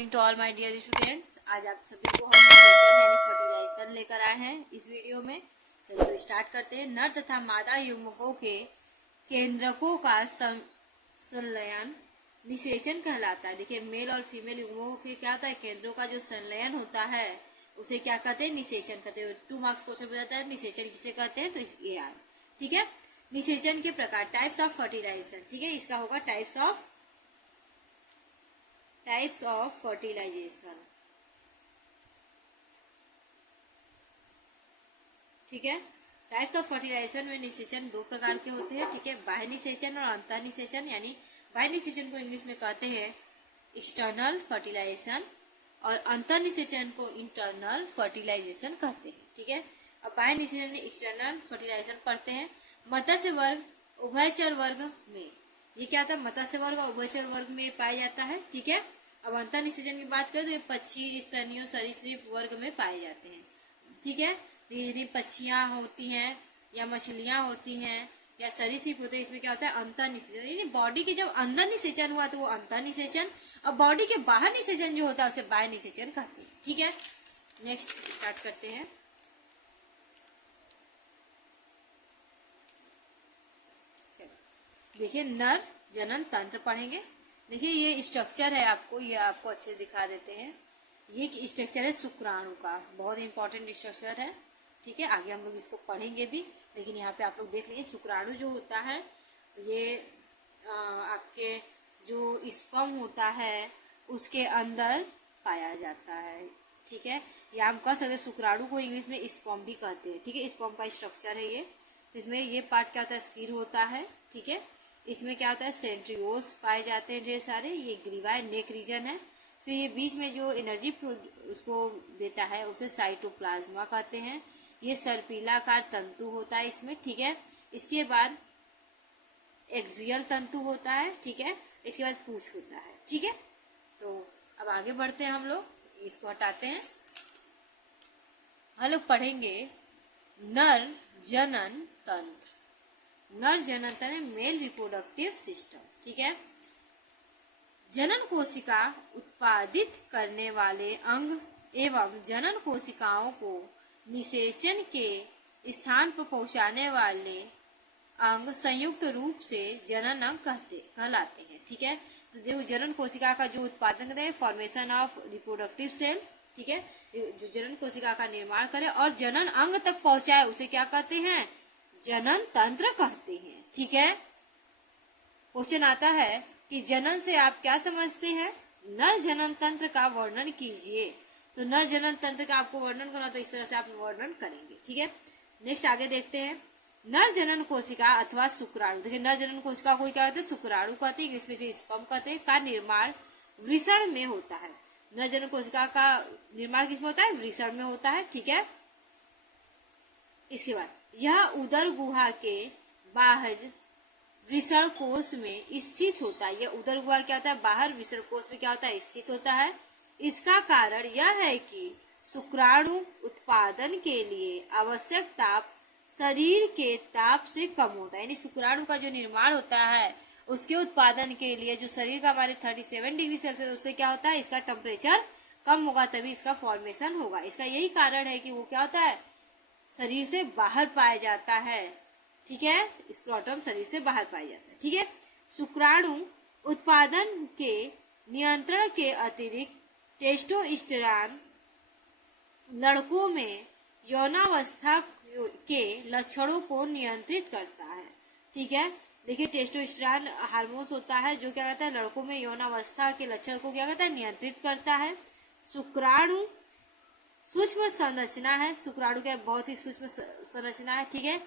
Morning to all my dear students. आज आप सभी को हम निषेचन यानी फर्टिलाइजेशन लेकर आए हैं इस वीडियो में। चलिए तो स्टार्ट करते हैं। नर तथा मादा युग्मकों के केंद्रकों का संलयन निषेचन कहलाता है। देखिए मेल और फीमेल युग्मकों के क्या होता है, केंद्रों का जो संलयन होता है उसे क्या कहते हैं, निषेचन कहते हैं। 2 मार्क्स क्वेश्चन बताता है निषेचन किसे कहते हैं, तो ये आए। ठीक है, निषेचन के प्रकार, टाइप्स ऑफ फर्टिलाइजेशन। ठीक है, इसका होगा टाइप्स ऑफ फर्टिलाइजेशन। ठीक है, टाइप्स ऑफ फर्टिलाइजेशन में निषेचन 2 प्रकार के होते हैं। ठीक है, बाह्य निषेचन और अंतः निषेचन। यानी बाह्य निषेचन को इंग्लिश में कहते हैं एक्सटर्नल फर्टिलाइजेशन और अंतः निषेचन को इंटरनल फर्टिलाइजेशन कहते हैं। ठीक है, अब बाह्य निषेचन एक्सटर्नल फर्टिलाइजेशन पढ़ते हैं। मत्स्य वर्ग उभयचर वर्ग में ये क्या होता है, मत्स्य वर्ग और उभयचर वर्ग में पाया जाता है। ठीक है, अब अंतः निषेचन की बात करें तो ये पक्षी, स्तनियों, सरीसृप वर्ग में पाए जाते हैं। ठीक है, यदि पक्षियां होती हैं या मछलियां होती हैं या सरीसृप होते हैं, इसमें क्या होता है, अंतः निषेचन। यानी बॉडी के जब अंदर निषेचन हुआ तो वो अंतः निषेचन, और बॉडी के बाहर निषेचन जो होता है उसे बाह्य निषेचन कहते हैं। ठीक है, नेक्स्ट स्टार्ट करते हैं। देखिए नर जनन तंत्र पढ़ेंगे। देखिए ये स्ट्रक्चर है, ये आपको अच्छे दिखा देते हैं। ये स्ट्रक्चर है शुक्राणु का, बहुत इंपॉर्टेंट स्ट्रक्चर है। ठीक है, आगे हम लोग इसको पढ़ेंगे भी, लेकिन यहाँ पे आप लोग देख लीजिए शुक्राणु जो होता है ये आपके जो स्पर्म होता है उसके अंदर पाया जाता है। ठीक है, या हम कह सकते हैं शुक्राणु को इंग्लिश में स्पर्म भी कहते हैं। ठीक है, स्पर्म का स्ट्रक्चर है ये। इसमें ये पार्ट क्या होता है, सिर होता है। ठीक है, इसमें क्या होता है, सेंट्रियोल्स पाए जाते हैं ढेर सारे। ये ग्रीवा है, नेक रीजन है। फिर ये बीच में जो एनर्जी उसको देता है उसे साइटोप्लाज्मा कहते हैं। ये सर्पिलाकार तंतु होता है इसमें। ठीक है, इसके बाद एक्सियल तंतु होता है। ठीक है, इसके बाद पूंछ होता है। ठीक है, तो अब आगे बढ़ते हैं हम लोग, इसको हटाते हैं। हम लोग पढ़ेंगे नर जनन तंत्र। नर जनन तंत्र मेल रिप्रोडक्टिव सिस्टम। ठीक है, जनन कोशिका उत्पादित करने वाले अंग एवं जनन कोशिकाओं को निषेचन के स्थान पर पहुंचाने वाले अंग संयुक्त रूप से जनन अंग कहलाते हैं। ठीक है, तो जो जनन कोशिका का जो उत्पादन करते हैं, फॉर्मेशन ऑफ रिप्रोडक्टिव सेल। ठीक है, जो जनन कोशिका का निर्माण करे और जनन अंग तक पहुंचाए उसे क्या कहते हैं, जनन तंत्र कहते हैं। ठीक है, क्वेश्चन आता है कि जनन से आप क्या समझते हैं, नर जनन तंत्र का वर्णन कीजिए। तो नर जनन तंत्र का आपको वर्णन करना, तो इस तरह से आप वर्णन करेंगे। ठीक है, नेक्स्ट आगे देखते हैं। नर जनन कोशिका अथवा शुक्राणु। देखिए नर जनन कोशिका को क्या कहते हैं, शुक्राणु कहते हैं, इसमें से स्पर्म कहते हैं, का निर्माण वृषण में होता है। नर जनन कोशिका का निर्माण किसमें होता है, वृषण में होता है। ठीक है, इसके बाद यह उदर गुहा के बाहर वृषण कोश में स्थित होता है। यह उदर गुहा क्या होता है, बाहर वृषण कोश में क्या होता है, स्थित होता है। इसका कारण यह है कि शुक्राणु उत्पादन के लिए आवश्यक ताप शरीर के ताप से कम होता है। यानी शुक्राणु का जो निर्माण होता है उसके उत्पादन के लिए जो शरीर का हमारे 37 डिग्री सेल्सियस उससे क्या होता है, इसका टेम्परेचर कम होगा, तभी इसका फॉर्मेशन होगा। इसका यही कारण है कि वो क्या होता है, शरीर से बाहर पाया जाता है। ठीक है, स्क्रोटम शरीर से बाहर पाया जाता है। ठीक है, शुक्राणु उत्पादन के नियंत्रण के अतिरिक्त टेस्टोस्टेरोन लड़कों में यौनावस्था के लक्षणों को नियंत्रित करता है। ठीक है, देखिए टेस्टोस्टेरोन हार्मोन्स होता है जो क्या कहता है, लड़कों में यौनावस्था के लक्षण को क्या कहता है, नियंत्रित करता है। शुक्राणु सूक्ष्म संरचना है, शुक्राणु का बहुत ही सूक्ष्म संरचना है। ठीक है,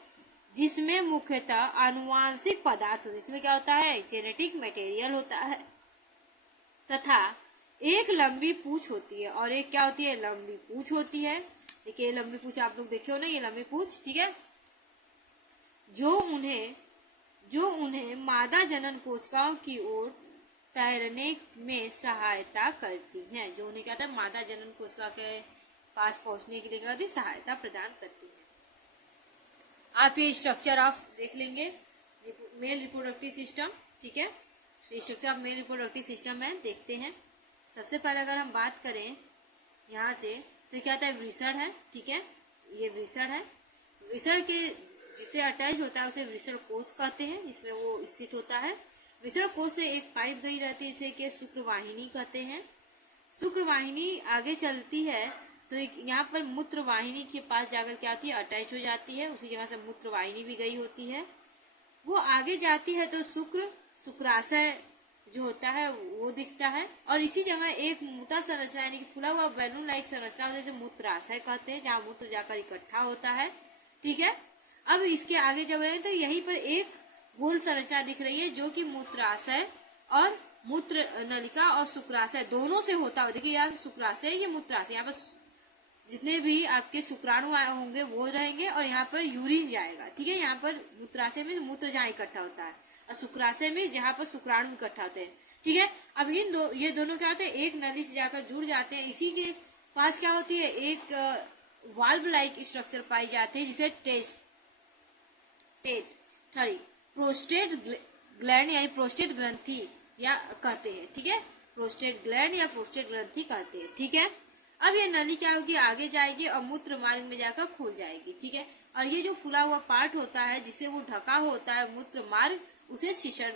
जिसमें मुख्यतः आनुवांशिक पदार्थ, इसमें क्या होता है, जेनेटिक मटेरियल होता है, तथा एक लंबी पूंछ होती है। और एक क्या होती है, लंबी पूंछ होती है। देखिए लंबी पूंछ आप लोग देखे हो ना, ये लंबी पूंछ। ठीक है, जो उन्हें मादा जनन कोशिकाओं की ओर तैरने में सहायता करती हैं। जो उन्हें क्या होता है, मादा जनन कोशिका के पास पहुंचने के लिए क्या होती है, सहायता प्रदान करती है। आप ये स्ट्रक्चर ऑफ देख लेंगे, मेल रिप्रोडक्टिव सिस्टम। ठीक है, structure of male reproductive system है, देखते हैं। सबसे पहले अगर हम बात करें यहाँ से तो क्या होता है, वृषण है, ठीक है, ये वृषण है। वृषण के जिससे अटैच होता है उसे वृषण कोश कहते हैं, इसमें वो स्थित होता है। वृषण कोश से एक पाइप गई रहती है, इसे के शुक्रवाहिनी कहते हैं। शुक्रवाहिनी आगे चलती है तो यहाँ पर मूत्रवाहिनी के पास जाकर क्या होती है, अटैच हो जाती है, उसी जगह से मूत्रवाहिनी भी गई होती है। वो आगे जाती है तो शुक्राशय जो होता है वो दिखता है, और इसी जगह एक मोटा संरचना यानी कि फुला हुआ बैलून लाइक संरचना जैसे मूत्राशय कहते हैं, जहाँ मूत्र जाकर इकट्ठा होता है, ठीक है। अब इसके आगे जब रहे तो यहीं पर एक गोल संरचना दिख रही है जो कि मूत्राशय और मूत्र नलिका और शुक्राशय दोनों से होता है। देखिए यहाँ शुक्राशय, ये मूत्राशय, यहाँ पर जितने भी आपके शुक्राणु होंगे वो रहेंगे और यहाँ पर यूरिन जाएगा, ठीक है। यहाँ पर मूत्राशय में मूत्र जहाँ इकट्ठा होता है और शुक्राशय में जहाँ पर शुक्राणु इकट्ठा होते हैं, ठीक है। अब ये दोनों क्या होते हैं, एक नली से जाकर जुड़ जाते हैं। इसी के पास क्या होती है, एक वाल्व लाइक स्ट्रक्चर पाई जाती है जिसे प्रोस्टेट ग्लैंड यानी प्रोस्टेट ग्रंथि या कहते हैं, ठीक है। प्रोस्टेट ग्लैंड या प्रोस्टेट ग्रंथि कहते हैं, ठीक है। अब ये नली क्या होगी, आगे जाएगी और मूत्र मार्ग में जाकर खुल जाएगी, ठीक है। और ये जो फुला हुआ पार्ट होता है जिससे वो ढका होता है मूत्र मार्ग, उसे शीशण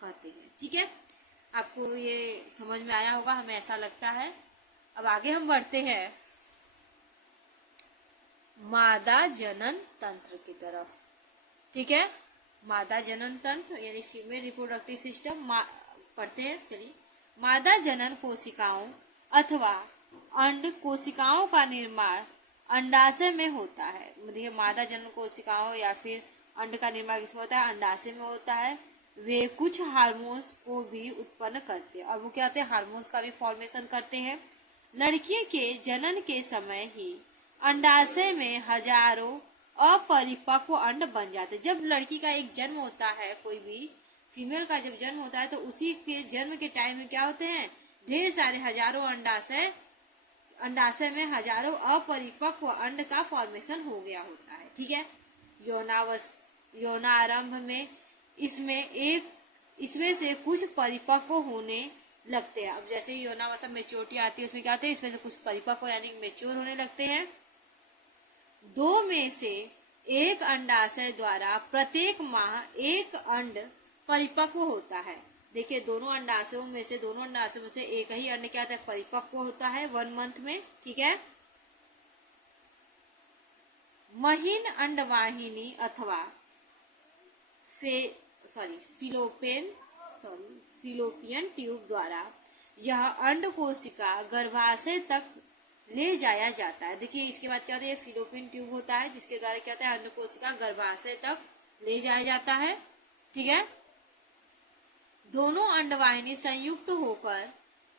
कहते हैं, ठीक है। आपको ये समझ में आया होगा, हमें ऐसा लगता है। अब आगे हम बढ़ते हैं मादा जनन तंत्र की तरफ, ठीक है। मादा जनन तंत्र यानी फीमेल रिप्रोडक्टिव सिस्टम पढ़ते हैं, चलिए। मादा जनन कोशिकाओं अथवा अंड कोशिकाओं का निर्माण अंडाशय में होता है। देखिए मादा जनन कोशिकाओं या फिर अंड का निर्माण किसमें होता है, अंडाशय में होता है। वे कुछ हार्मोन्स को भी उत्पन्न करते हैं और वो क्या होते हैं, हार्मोन्स का भी फॉर्मेशन करते हैं। लड़की के जनन के समय ही अंडाशय में हजारों अपरिपक्व अंड बन जाते हैं। जब लड़की का एक जन्म होता है, कोई भी फीमेल का जब जन्म होता है तो उसी के जन्म के टाइम में क्या होते हैं, ढेर सारे हजारों अंडाशय में हजारों अपरिपक्व अंड का फॉर्मेशन हो गया होता है, ठीक है। यौनारंभ में इसमें से कुछ परिपक्व होने लगते हैं। अब जैसे ही यौनावस्था मेच्योरिटी आती है उसमें क्या होते हैं, इसमें से कुछ परिपक्व यानी मेच्योर होने लगते हैं। दो में से एक अंडाशय द्वारा प्रत्येक माह एक अंड परिपक्व होता है। देखिए दोनों अंडाशयों में से एक ही अंड क्या होता है, परिपक्व होता है 1 मंथ में, ठीक है। महीन अंडवाहिनी अथवा फिलोपियन ट्यूब द्वारा यह अंड कोशिका गर्भाशय तक ले जाया जाता है। देखिए इसके बाद क्या होता है, फिलोपियन ट्यूब होता है जिसके द्वारा क्या होता है, अंड कोशिका गर्भाशय तक ले जाया जाता है, ठीक है। दोनों अंडवाहिनी संयुक्त होकर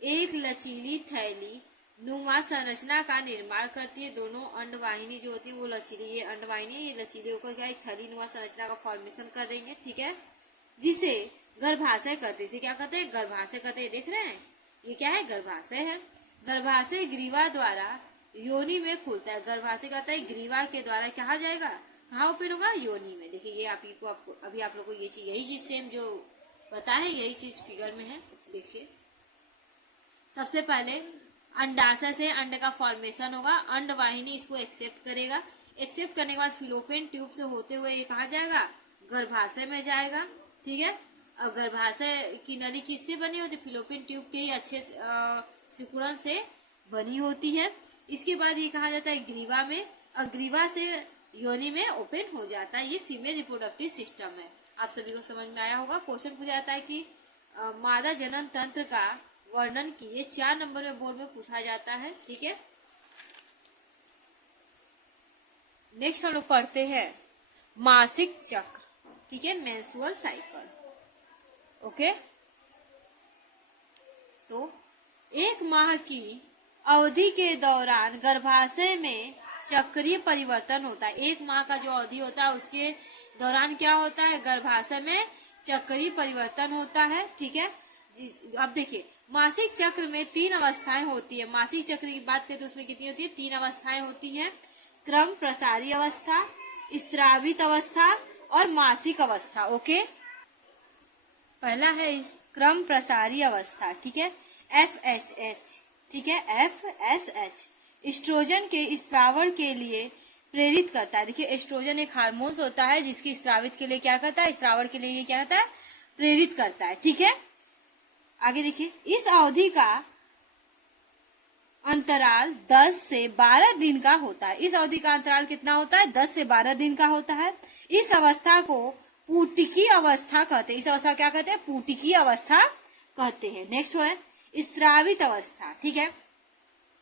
एक लचीली थैली नुमा संरचना का निर्माण करती है। दोनों अंडवाहिनी जो होती है वो लचीली, ये अंडवाहिनी ये लचीली होकर क्या एक थैली नुमा संरचना का फॉर्मेशन कर देंगे, ठीक है, जिसे गर्भाशय कहते हैं। क्या कहते हैं, गर्भाशय कहते हैं। देख रहे हैं ये क्या है, गर्भाशय है। गर्भाशय ग्रीवा द्वारा योनि में खुलता है। गर्भाशय कहता है ग्रीवा के द्वारा कहा जाएगा, कहाँ ओपन होगा, योनि में। देखिए ये अभी आप लोग को ये चीज, यही चीज सेम जो पता है यही चीज फिगर में है। देखिए सबसे पहले अंडाशय से अंड का फॉर्मेशन होगा, अंडवाहिनी इसको एक्सेप्ट करेगा, एक्सेप्ट करने के बाद फिलोपियन ट्यूब से होते हुए ये कहा जाएगा, गर्भाशय में जाएगा, ठीक है। और गर्भाशय की नली किससे बनी होती है, फिलोपियन ट्यूब के ही अच्छे सिकुड़न से बनी होती है। इसके बाद ये कहा जाता है ग्रीवा में, और ग्रीवा से योनि में ओपन हो जाता है। ये फीमेल रिप्रोडक्टिव सिस्टम है। आप सभी को समझ में आया होगा। क्वेश्चन पूछा जाता है कि मादा जनन तंत्र का वर्णन कीजिए, 4 नंबर में बोर्ड में पूछा जाता है, ठीक है। नेक्स्ट हम लोग पढ़ते हैं मासिक चक्र, ठीक है, मेंस्ट्रुअल साइकिल, ओके। तो 1 माह की अवधि के दौरान गर्भाशय में चक्रीय परिवर्तन होता है। 1 माह का जो अवधि होता है उसके दौरान क्या होता है, गर्भाशय में चक्रीय परिवर्तन होता है, ठीक है। अब देखिए मासिक चक्र में 3 अवस्थाएं होती है। मासिक चक्र की बात करें तो उसमें कितनी होती है, 3 अवस्थाएं होती हैं। क्रम प्रसारी अवस्था, स्त्रावित अवस्था और मासिक अवस्था, ओके। पहला है क्रम प्रसारी अवस्था, ठीक है। FSH, ठीक है, FSH एस्ट्रोजन के स्त्रावण के लिए प्रेरित करता है। देखिए एस्ट्रोजन एक हार्मोन्स होता है जिसकी स्त्रावित के लिए क्या करता है, स्त्रावण के लिए ये क्या करता है, प्रेरित करता है, ठीक है। आगे देखिए, इस अवधि का अंतराल 10 से 12 दिन का होता है। इस अवधि का अंतराल कितना होता है, 10 से 12 दिन का होता है। इस अवस्था को पूटिकी अवस्था कहते हैं। इस अवस्था क्या कहते हैं, पूटिकी अवस्था कहते हैं। नेक्स्ट है स्त्रावित अवस्था, ठीक है।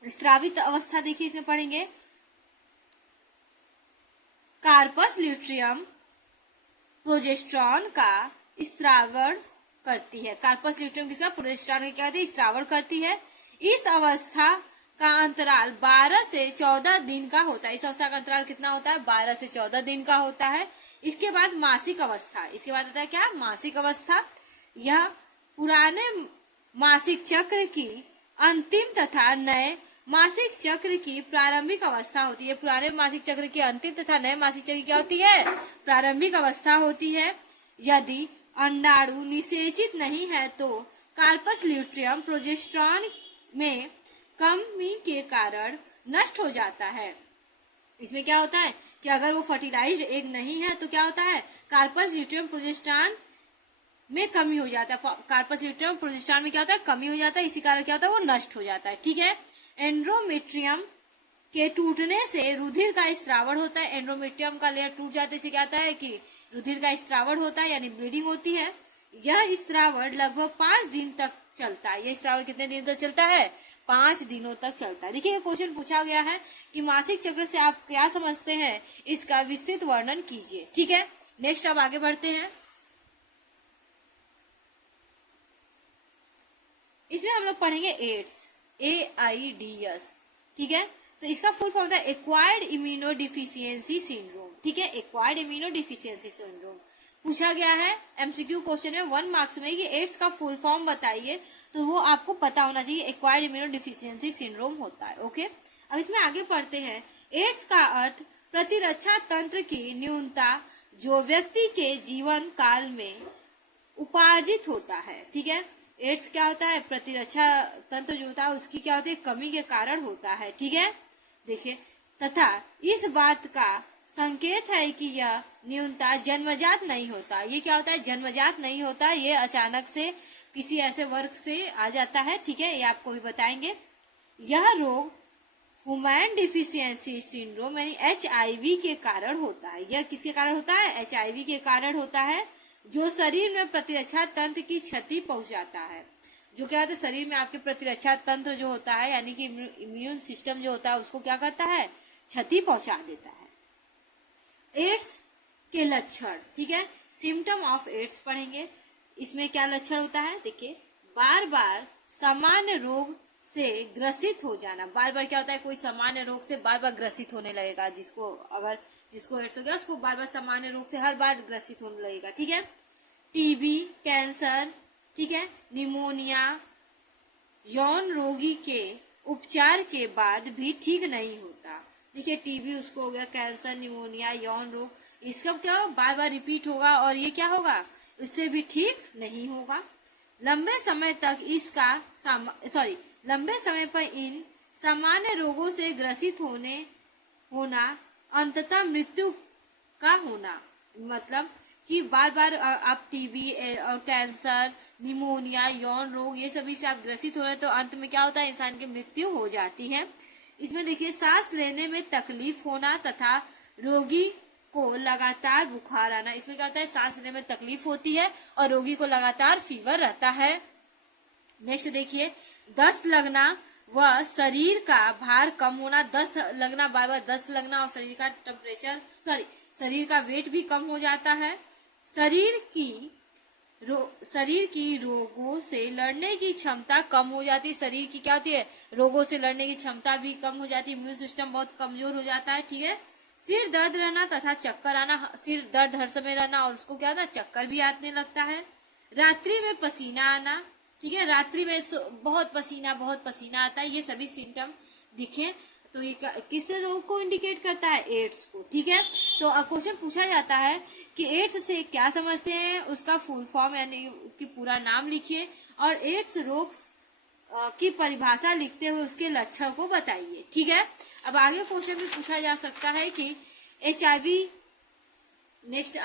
स्त्रावित अवस्था देखिए इसमें पढ़ेंगे, कार्पस ल्यूट्रियम प्रोजेस्टेरॉन का स्त्रावण करती है। कार्पस ल्यूट्रियम किसका, प्रोजेस्टेरॉन क्या कहते हैं, स्त्रावण करती है। इस अवस्था का अंतराल 12 से 14 दिन का होता है। इस अवस्था का अंतराल कितना होता है, 12 से 14 दिन का होता है। इसके बाद मासिक अवस्था, इसके बाद होता है क्या, मासिक अवस्था। यह पुराने मासिक चक्र की अंतिम तथा नए मासिक चक्र की प्रारंभिक अवस्था होती है। पुराने मासिक चक्र की अंतिम तथा नए मासिक चक्र क्या होती है, प्रारंभिक अवस्था होती है। यदि अंडाणु निषेचित नहीं है तो कार्पस ल्यूट्रियम प्रोजेस्टेरॉन में कमी के कारण नष्ट हो जाता है। इसमें क्या होता है कि अगर वो फर्टिलाइज्ड एग नहीं है तो क्या होता है, कार्पस ल्यूट्रियम प्रोजेस्टेरॉन में कमी हो जाता है। कार्पस ल्यूट्रियम प्रोजेस्टेरॉन में क्या होता है, कमी हो जाता है। इसी कारण क्या होता है, वो नष्ट हो जाता है, ठीक है। एंड्रोमेट्रियम के टूटने से रुधिर का स्त्रावण होता है। एंड्रोमेट्रियम का लेयर टूट जाते से क्या होता है कि रुधिर का स्त्रावण होता है, यानी ब्लीडिंग होती है। यह स्त्रावण लगभग 5 दिन तक चलता है। यह स्त्रावण कितने दिनों तक चलता है, 5 दिनों तक चलता है। देखिए क्वेश्चन पूछा गया है कि मासिक चक्र से आप क्या समझते हैं, इसका विस्तृत वर्णन कीजिए, ठीक है। नेक्स्ट अब आगे बढ़ते हैं। इसमें हम लोग पढ़ेंगे एड्स, AIDS, ठीक है। तो इसका फुल फॉर्म होता है एक्वायर्ड इम्यूनोडिफिशियंसी सिंड्रोम, ठीक है। एक्वायर्ड इम्यूनोडिफिशियंसी सिंड्रोम पूछा गया है एमसीक्यू क्वेश्चन में 1 मार्क्स में कि एड्स का फुल फॉर्म बताइए, तो वो आपको पता होना चाहिए। एक्वायर्ड इम्यूनोडिफिशियंसी सिंड्रोम होता है, ओके। अब इसमें आगे पढ़ते हैं। एड्स का अर्थ प्रतिरक्षा तंत्र की न्यूनता जो व्यक्ति के जीवन काल में उपार्जित होता है, ठीक है। एड्स क्या होता है, प्रतिरक्षा तंत्र जो होता है उसकी क्या होती है, कमी के कारण होता है, ठीक है। देखिए, तथा इस बात का संकेत है कि यह न्यूनता जन्मजात नहीं होता। ये क्या होता है, जन्मजात नहीं होता, ये अचानक से किसी ऐसे वर्ग से आ जाता है, ठीक है। ये आपको भी बताएंगे। यह रोग ह्यूमन डिफिशियंसी सिंड्रोम यानी HIV के कारण होता है। यह किसके कारण होता है, HIV के कारण होता है, जो शरीर में प्रतिरक्षा तंत्र की क्षति पहुंचाता है। जो क्या होता है, शरीर में आपके प्रतिरक्षा तंत्र जो होता है यानी कि इम्यून सिस्टम जो होता है उसको क्या करता है, क्षति पहुंचा देता है। एड्स के लक्षण, ठीक है। सिम्टम ऑफ एड्स पढ़ेंगे। इसमें क्या लक्षण होता है, देखिए, बार बार सामान्य रोग से ग्रसित हो जाना। बार बार क्या होता है, कोई सामान्य रोग से बार बार ग्रसित होने लगेगा। जिसको एड्स हो गया उसको बार बार सामान्य रोग से हर बार ग्रसित होने लगेगा, ठीक है। टीबी, कैंसर, ठीक है, निमोनिया, यौन रोगी के उपचार के बाद भी ठीक नहीं होता। देखिए टीबी उसको हो गया, कैंसर, निमोनिया, यौन रोग, इसका क्या बार बार रिपीट होगा और ये क्या होगा, इससे भी ठीक नहीं होगा। लंबे समय पर इन सामान्य रोगों से ग्रसित होना अंततः मृत्यु का होना। मतलब कि बार बार आप टीबी और कैंसर, निमोनिया, यौन रोग ये सभी से आप ग्रसित हो रहे हैं तो अंत में क्या होता है, इंसान की मृत्यु हो जाती है। इसमें देखिए सांस लेने में तकलीफ होना तथा रोगी को लगातार बुखार आना। इसमें क्या होता है, सांस लेने में तकलीफ होती है और रोगी को लगातार फीवर रहता है। नेक्स्ट देखिए, दस्त लगना व शरीर का भार कम होना। दस्त लगना, बार बार दस्त लगना और शरीर का वेट भी कम हो जाता है। शरीर की रोगों से लड़ने की क्षमता कम हो जाती है। शरीर की क्या होती है, रोगों से लड़ने की क्षमता भी कम हो जाती है। इम्यून सिस्टम बहुत कमजोर हो जाता है, ठीक है। सिर दर्द रहना तथा चक्कर आना। सिर दर्द हर समय रहना और उसको क्या होता है, चक्कर भी आने लगता है। रात्रि में पसीना आना, ठीक है, रात्रि में बहुत पसीना आता है। ये सभी सिम्टम दिखे तो ये किस रोग को इंडिकेट करता है, एड्स को, ठीक है। तो क्वेश्चन पूछा जाता है कि एड्स से क्या समझते हैं, उसका फुल फॉर्म यानी कि पूरा नाम लिखिए और एड्स रोग की परिभाषा लिखते हुए उसके लक्षण को बताइए। ठीक है, अब आगे क्वेश्चन भी पूछा जा सकता है कि HIV, नेक्स्ट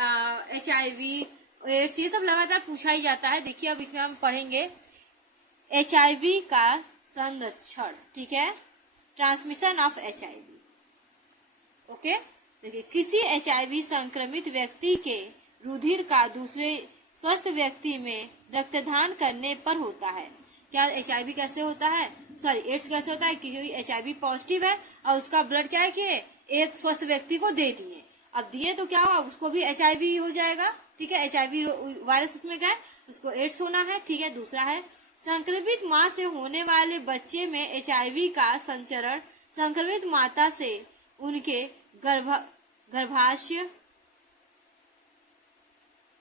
HIV, एड्स, ये सब लगातार पूछा ही जाता है। देखिए अब इसमें हम पढ़ेंगे HIV का संरक्षण। ठीक है, ट्रांसमिशन ऑफ HIV। ओके, देखिए किसी HIV संक्रमित व्यक्ति के रुधिर का दूसरे स्वस्थ व्यक्ति में रक्तदान करने पर होता है। क्या HIV कैसे होता है, सॉरी एड्स कैसे होता है, क्योंकि HIV पॉजिटिव है और उसका ब्लड क्या है कि एक स्वस्थ व्यक्ति को दे दिए, अब दिए तो क्या हुआ, उसको भी HIV हो जाएगा। ठीक है, HIV वायरस उसमें क्या है, उसको एड्स होना है। ठीक है, दूसरा है संक्रमित मां से होने वाले बच्चे में HIV का संचरण संक्रमित माता से उनके गर्भाशय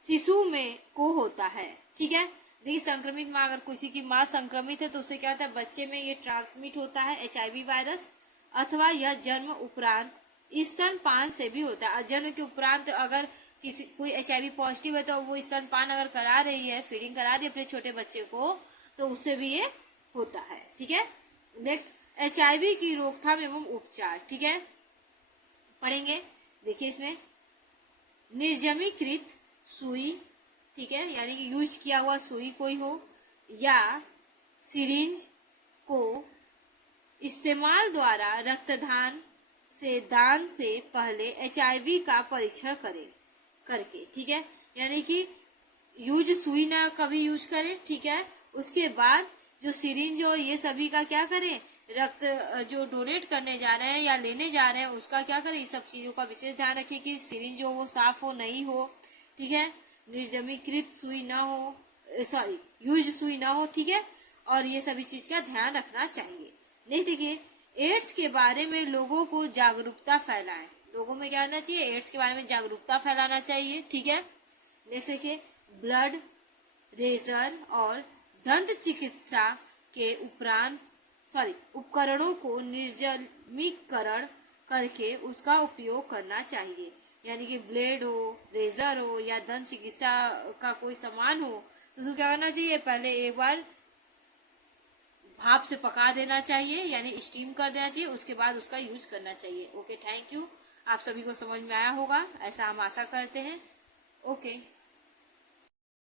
शिशु में को होता है। ठीक है, देखिए संक्रमित माँ, अगर किसी की माँ संक्रमित है तो उसे क्या होता है, बच्चे में ये ट्रांसमिट होता है HIV वायरस, अथवा यह जन्म उपरांत स्तनपान से भी होता है। जन्म के उपरांत अगर किसी कोई HIV पॉजिटिव है तो वो स्तनपान अगर करा रही है, फीडिंग करा रही है अपने छोटे बच्चे को, तो उससे भी ये होता है। ठीक है, नेक्स्ट HIV की रोकथाम एवं उपचार। ठीक है, पढ़ेंगे। देखिए इसमें निर्जमीकृत सुई, ठीक है, यानी कि यूज किया हुआ सुई कोई हो, या सिरिंज को इस्तेमाल द्वारा रक्तदान से पहले HIV का परीक्षण करके। ठीक है, यानी कि यूज सुई ना कभी यूज करें। ठीक है, उसके बाद जो सिरिंज हो ये सभी का क्या करें, रक्त जो डोनेट करने जा रहे हैं या लेने जा रहे हैं उसका क्या करें, इस सब चीजों का विशेष ध्यान रखें कि सिरिंज जो वो साफ हो नहीं हो। ठीक है, निर्जमीकृत सुई ना हो, सॉरी यूज सुई ना हो। ठीक है, और ये सभी चीज का ध्यान रखना चाहिए। नहीं, देखिए एड्स के बारे में लोगों को जागरूकता फैलाएं। लोगों में क्या करना चाहिए, एड्स के बारे में जागरूकता फैलाना चाहिए। ठीक है, नेक्स्ट देखिए ब्लड रेजर और दंत चिकित्सा के उपकरणों को निर्जमीकरण करके उसका उपयोग करना चाहिए। यानी कि ब्लेड हो, रेजर हो या दंत चिकित्सा का कोई सामान हो तो उसको क्या करना चाहिए, पहले एक बार भाप से पका देना चाहिए, यानी स्टीम कर देना चाहिए, उसके बाद उसका यूज करना चाहिए। Okay, thank you. आप सभी को समझ में आया होगा ऐसा हम आशा करते हैं। ओके।